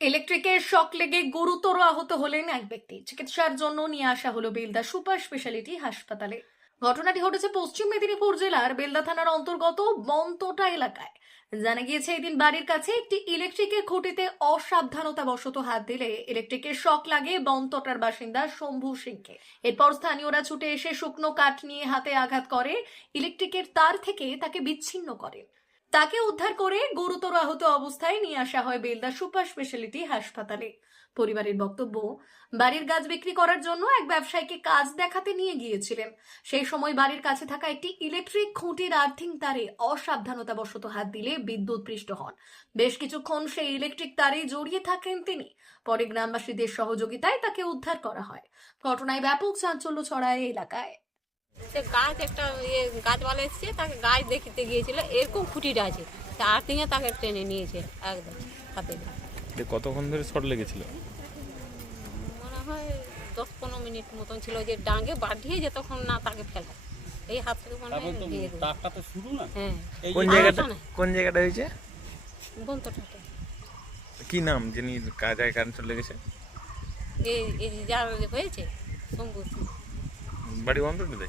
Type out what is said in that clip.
ইলেকট্রিকের শক লেগে গুরুতর আহত হলেন এক ব্যক্তি। চিকিৎসার জন্য নিয়ে আসা হলো বেলদা সুপার স্পেশালিটি হাসপাতালে। ঘটনাটি ঘটেছে পশ্চিম মেদিনীপুর জেলার বেলদা থানার অন্তর্গত বন্তটা এলাকায়। জানা গিয়েছে, এদিন বাড়ির কাছে একটি ইলেকট্রিকের খুঁটিতে অসাবধানতা বশত হাত দিলে ইলেকট্রিকের শক লাগে বন্তটার বাসিন্দা শম্ভু সিংকে। এরপর স্থানীয়রা ছুটে এসে শুকনো কাঠ নিয়ে হাতে আঘাত করে, ইলেকট্রিকের তার থেকে তাকে বিচ্ছিন্ন করে। তাকে উদ্ধার করে গুরুতর আহত অবস্থায় নিয়ে আসা হয় বেলদা সুপার স্পেশালিটি হাসপাতালে। পরিবারের বক্তব্য, বাড়ির গাছ বিক্রি করার জন্য এক ব্যবসায়ীকে কাজ দেখাতে নিয়ে গিয়েছিলেন। সেই সময় বাড়ির কাছে থাকা একটি ইলেকট্রিক খুঁটির আর্থিং তারে অসাবধানতাবশত হাত দিলে বিদ্যুৎ পৃষ্ঠ হন। বেশ কিছুক্ষণ সেই ইলেকট্রিক তারে জড়িয়ে থাকেন তিনি। পরে গ্রামবাসীদের সহযোগিতায় তাকে উদ্ধার করা হয়। ঘটনায় ব্যাপক চাঞ্চল্য ছড়ায় এলাকায়। সে গাছ একটা ইয়ে গাছওয়ালা এসছে তাকে গাছ দেখিতে গিয়েছিল এরকম খুঁটিটা আছে। সে আর্থিংয়ে তাকে টেনে নিয়েছে একদম হাতে দিয়ে। কতক্ষণ ধরে শর্ট লেগেছিল? মনে হয় দশ পনেরো মিনিট মতন ছিল যে ডাঙ্গে বাঁধিয়ে যতক্ষণ না তাকে ফেলা। এই হাত থেকে মনে হয় তো তো শুরু না? হ্যাঁ। কোন জায়গাটা। কোন জায়গাটা হয়েছে? বন্তটাতে কি নাম যিনি কাজায় কারেন্ট চলে লেগেছে এই এই যে যার হয়েছে শম্ভু। বাড়ি বন্ধটাতে